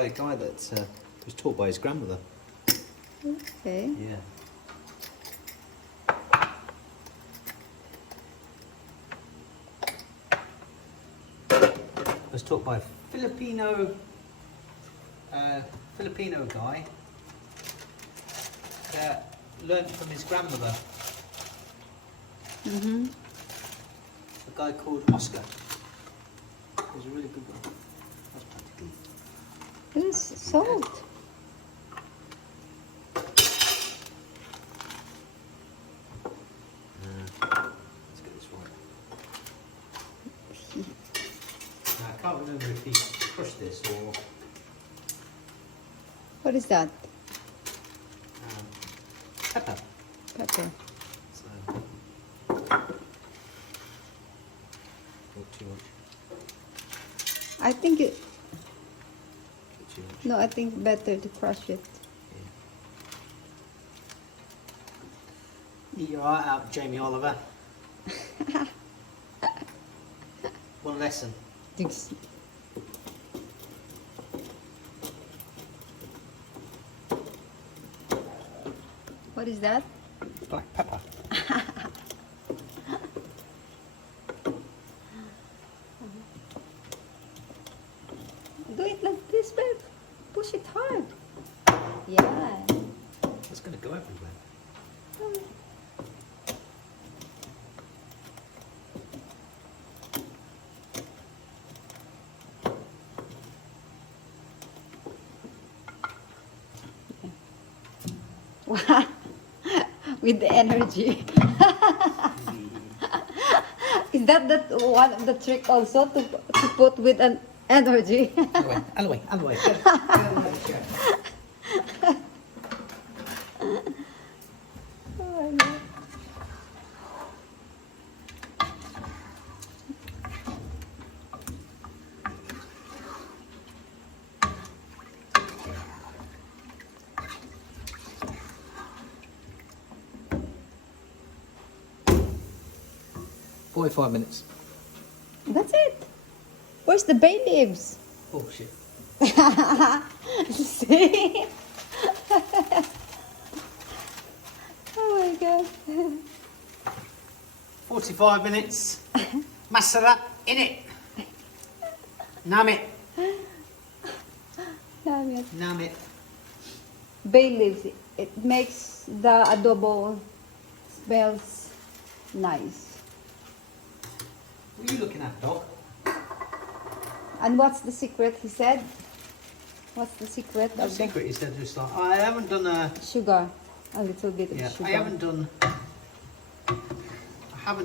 A guy that was taught by his grandmother. Okay. Yeah. Was taught by a Filipino guy. Learned from his grandmother. Mm-hmm. A guy called Oscar. He was a really good one. That's practically. This is salt. Let's get this right. Now, I can't remember if he crushed this or What is that? pepper. Pepper. So, not too much. I think it. Not too much. No, I think better to crush it. Yeah. Eat your heart out, Jamie Oliver. One lesson. Thanks. What is that? Black pepper. Do it like this, babe. Push it hard. Yeah. It's going to go everywhere. Wow. With the energy. Is that one of the trick also to put with an energy? Other way. Oh my God. Boy, 5 minutes. That's it. Where's the bay leaves? Oh shit. See? Oh my God. 45 minutes. Masala in it. Nam it. Damn it. Nam it. Bay leaves. It makes the adobo smells nice. What are you looking at, dog? And what's the secret? He said. What's the secret The of secret is that just like I haven't done a. the sugar? A little bit of Yeah, sugar. I haven't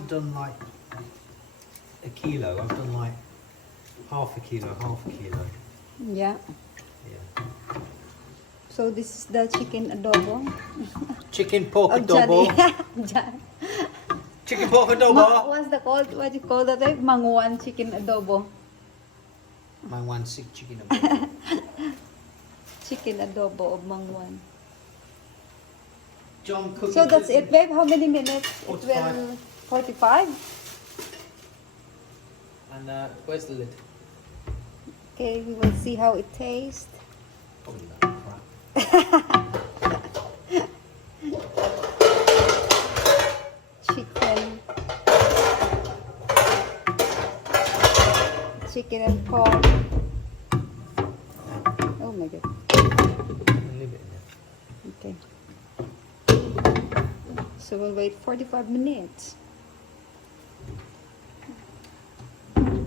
done like a kilo. I've done like half a kilo. Yeah. Yeah. So this is the chicken adobo. Chicken pork Of adobo. Johnny. Chicken pork adobo. What's the called? What do you call that? Mang Juan chicken adobo. Mang Juan sick chicken adobo. Chicken adobo of Mang Juan. John cooking. So that's it, babe. How many minutes? 45. It will 45. And where's the lid? Okay, we will see how it tastes. Probably that crap. Chicken and pork. Oh my God. Leave it in there. Okay. So we'll wait 45 minutes. Dun,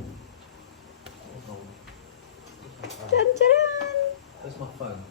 dun, dun. Where's my phone?